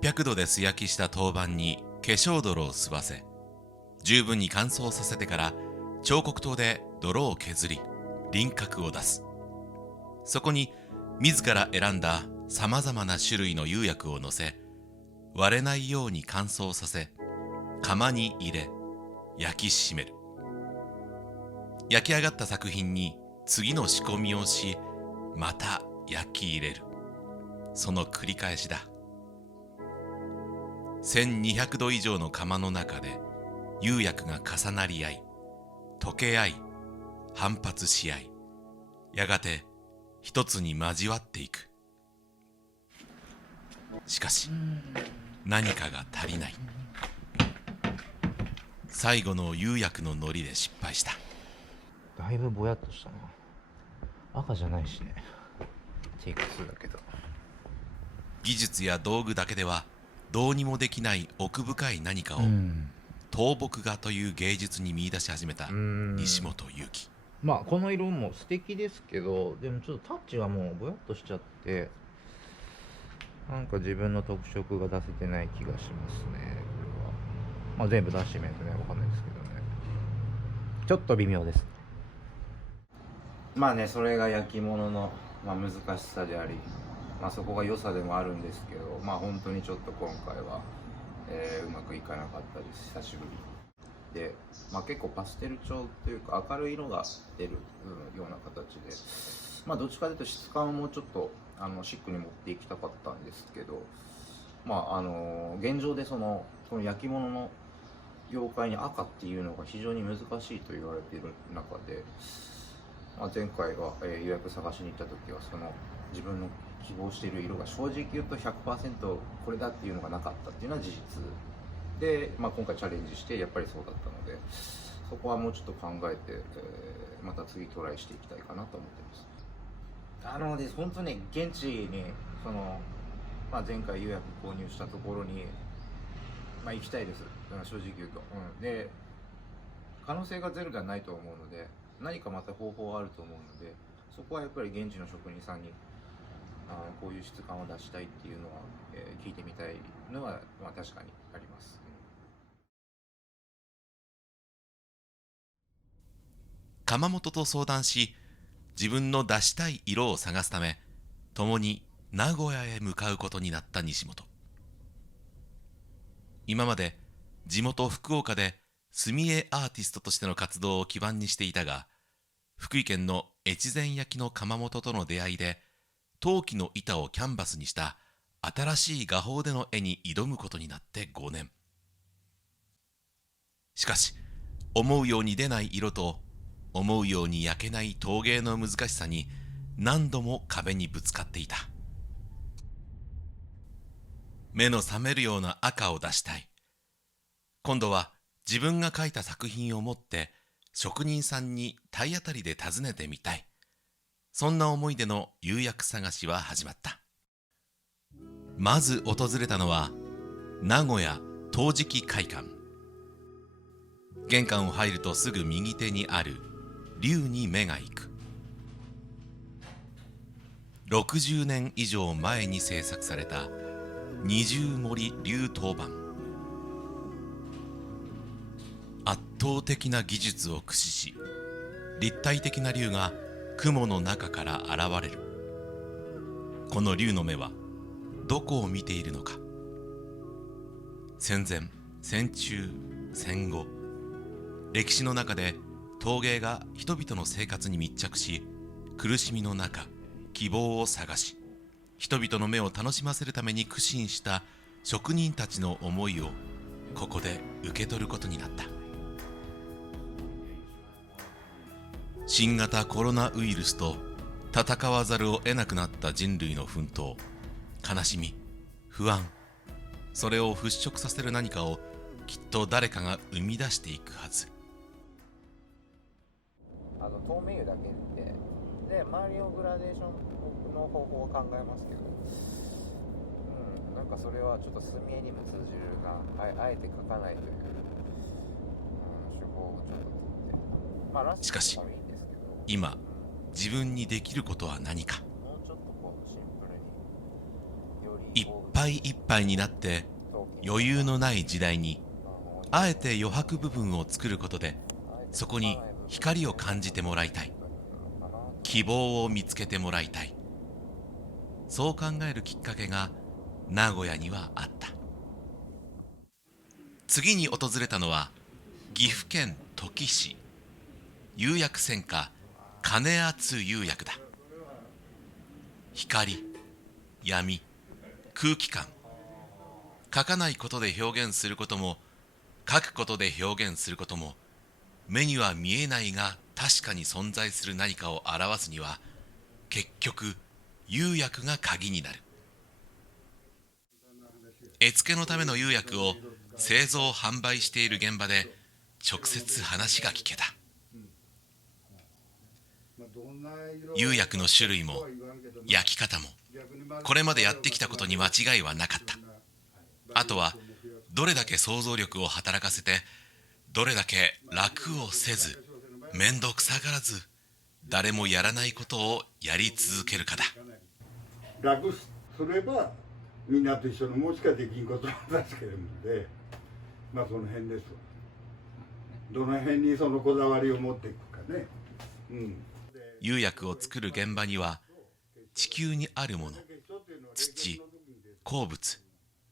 800度で素焼きした陶板に化粧泥を吸わせ、十分に乾燥させてから彫刻刀で泥を削り輪郭を出す。そこに自ら選んださまざまな種類の釉薬をのせ、割れないように乾燥させ、窯に入れ焼き締める。焼き上がった作品に次の仕込みをし、また焼き入れる。その繰り返しだ。1200度以上の窯の中で釉薬が重なり合い、溶け合い、反発し合い、やがて一つに交わっていく。しかし何かが足りない。最後の釉薬の糊で失敗した。だいぶぼやっとしたな。赤じゃないしね。テイク2だけど。技術や道具だけではどうにもできない奥深い何かを、倒木画という芸術に見出し始めた西本祐樹。まあこの色も素敵ですけど、でもちょっとタッチがもうぼやっとしちゃって、なんか自分の特色が出せてない気がしますね、これは。まあ全部出してみないとね、わかんないですけどね。ちょっと微妙ですね。まあね、それが焼き物の、難しさであり、そこが良さでもあるんですけど、本当にちょっと今回は、うまくいかなかったです。久しぶりで、結構パステル調というか明るい色が出るような形で、どっちかというと質感をもうちょっとシックに持っていきたかったんですけど、現状でこの焼き物の業界に赤っていうのが非常に難しいと言われている中で、前回は、予約探しに行った時はその自分の希望している色が正直言うと 100% これだっていうのがなかったっていうのは事実で、今回チャレンジしてやっぱりそうだったので、そこはもうちょっと考えて、また次トライしていきたいかなと思ってます。本当に現地に前回予約購入したところに、行きたいです、正直言うと。で、可能性がゼロではないと思うので、何かまた方法はあると思うので、そこはやっぱり現地の職人さんにこういう質感を出したいっていうのは、聞いてみたいのは、確かにあります。窯元と相談し、自分の出したい色を探すため、共に名古屋へ向かうことになった西本。今まで地元福岡で墨絵アーティストとしての活動を基盤にしていたが、福井県の越前焼の窯元との出会いで、陶器の板をキャンバスにした新しい画法での絵に挑むことになって5年。しかし、思うように出ない色と思うように焼けない陶芸の難しさに何度も壁にぶつかっていた。目の覚めるような赤を出したい。今度は自分が描いた作品を持って職人さんに体当たりで訪ねてみたい。そんな思いでの釉薬探しは始まった。まず訪れたのは名古屋陶磁器会館。玄関を入るとすぐ右手にある龍に目が行く。60年以上前に制作された二重森龍陶板。圧倒的な技術を駆使し、立体的な龍が雲の中から現れる。この龍の目はどこを見ているのか。戦前、戦中、戦後、歴史の中で陶芸が人々の生活に密着し、苦しみの中希望を探し、人々の目を楽しませるために苦心した職人たちの思いをここで受け取ることになった。新型コロナウイルスと戦わざるを得なくなった人類の奮闘、悲しみ、不安、それを払拭させる何かをきっと誰かが生み出していくはず。透明油だけで周りのグラデーションの方法を考えますけど、なんかそれはちょっと墨絵にも通じるな。あえて描かないという、手法をちょっと取って、しかし今自分にできることは何か。もうちょっとシンプルにより一ぱいいっぱいになって余裕のない時代に、あえて余白部分を作ることでそこに光を感じてもらいたい、希望を見つけてもらいたい、そう考えるきっかけが名古屋にはあった。次に訪れたのは岐阜県土岐市、釉薬専科金厚釉薬だ。光、闇、空気感、書かないことで表現することも書くことで表現することも、目には見えないが確かに存在する何かを表すには結局釉薬が鍵になる。絵付けのための釉薬を製造販売している現場で直接話が聞けた。釉薬の種類も焼き方もこれまでやってきたことに間違いはなかった。あとはどれだけ想像力を働かせて、どれだけ楽をせず面倒くさがらず誰もやらないことをやり続けるかだ。楽すればみんなと一緒のもしかできんことは確かなんで、まあその辺です。どの辺にそのこだわりを持っていくかね。釉薬を作る現場には地球にあるもの、土、鉱物、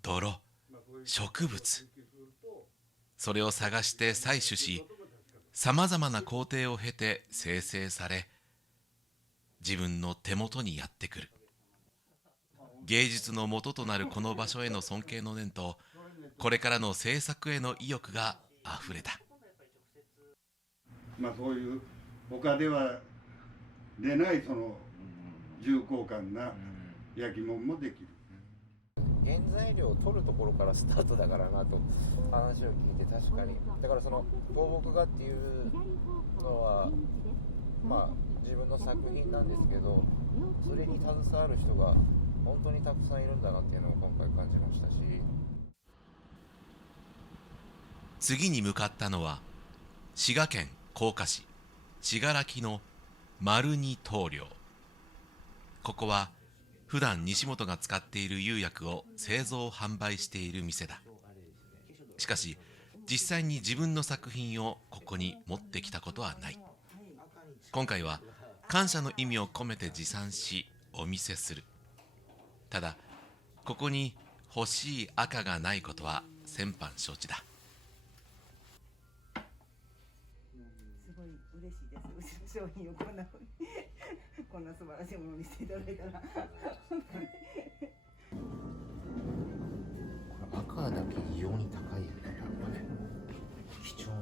泥、植物、それを探して採取し、さまざまな工程を経て生成され、自分の手元にやってくる。芸術の元となるこの場所への尊敬の念と、これからの制作への意欲があふれた。まあそういう他では出ないその重厚感な焼き物もできる。原材料を取るところからスタートだからなと話を聞いて、確かにだからその倒木画っていうのはまあ自分の作品なんですけど、それに携わる人が本当にたくさんいるんだなっていうのを今回感じましたし、次に向かったのは滋賀県甲賀市信楽の丸二棟梁。ここは普段西本が使っている釉薬を製造販売している店だ。しかし実際に自分の作品をここに持ってきたことはない。今回は感謝の意味を込めて持参しお見せする。ただここに欲しい赤がないことは先般承知だ。すごい嬉しいです。うちの商品をこんな風にこんな素晴らしいものにしていただいたら赤だけ異様に高いよね、やっぱね。貴重なね。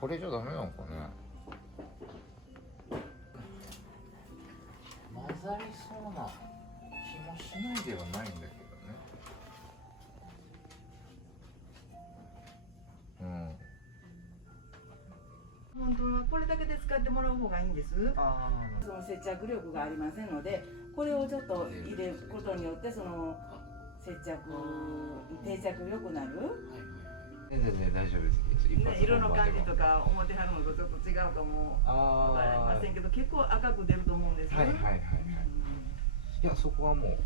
これじゃダメなのかね。混ざりそうな気もしないではないんだけどね。本当はこれだけで使ってもらう方がいいんです。その接着力がありませんので、これをちょっと入れることによってその接着定着良くなる。全然大丈夫です。色の感じとか表貼るのとちょっと違うかもわかりませんけど、結構赤く出ると思うんです。いや、そこはもう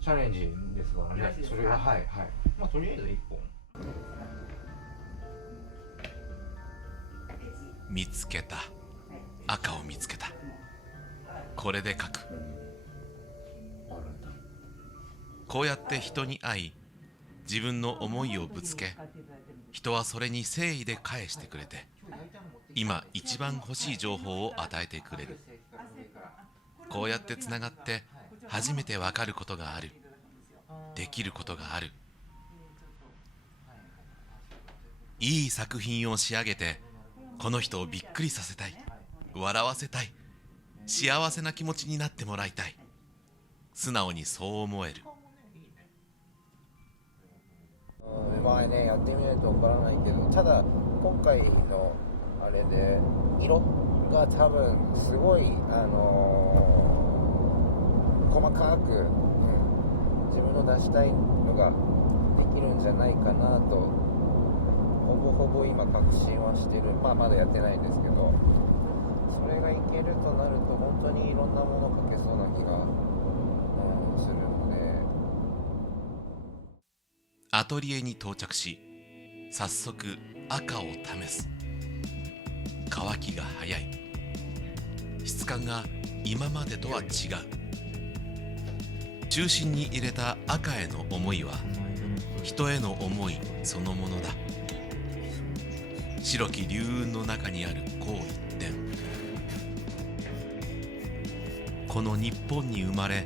チャレンジですからね。それはまあとりあえず1本見つけた。赤を見つけた。これで描く。こうやって人に会い、自分の思いをぶつけ、人はそれに誠意で返してくれて、今一番欲しい情報を与えてくれる。こうやってつながって初めて分かることがある。できることがある。いい作品を仕上げて、この人をびっくりさせたい、笑わせたい、幸せな気持ちになってもらいたい。素直にそう思える。まあね、やってみないとわからないけど、ただ今回のあれで色が多分すごい細かく、自分の出したいのができるんじゃないかなとほぼほぼ今確信はしてる。まだやってないんですけど、それがいけるとなると本当にいろんなものをかけそうな気が、するので。アトリエに到着し、早速赤を試す。乾きが早い。質感が今までとは違う。中心に入れた赤への思いは人への思いそのものだ。白き流雲の中にある紅一点。この日本に生まれ、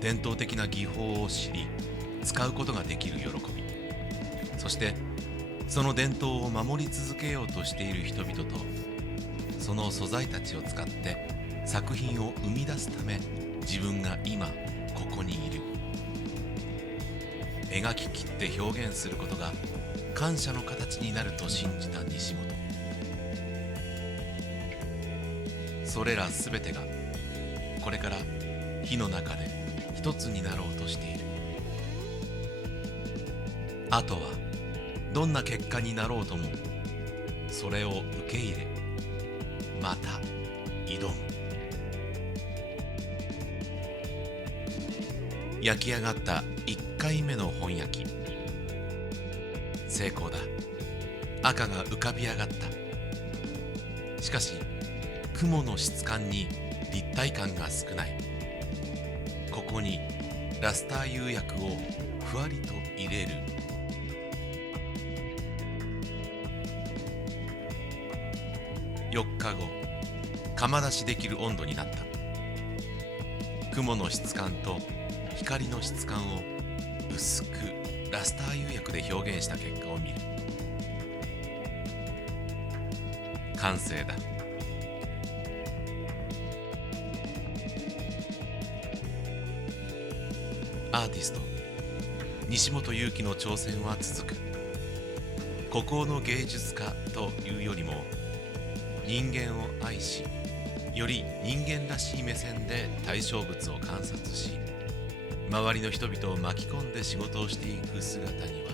伝統的な技法を知り使うことができる喜び、そしてその伝統を守り続けようとしている人々と、その素材たちを使って作品を生み出すため自分が今ここにいる。描き切って表現することが感謝の形になると信じた西本。それらすべてがこれから火の中で一つになろうとしている。あとはどんな結果になろうともそれを受け入れ、また挑む。焼き上がった1回目の本焼き、成功だ。赤が浮かび上がった。しかし雲の質感に立体感が少ない。ここにラスター釉薬をふわりと入れる。4日後、窯出しできる温度になった。雲の質感と光の質感を薄くラスター釉薬で表現した結果を見る。完成だ。アーティスト西本祐樹の挑戦は続く。孤高の芸術家というよりも、人間を愛し、より人間らしい目線で対象物を観察し、周りの人々を巻き込んで仕事をしていく姿には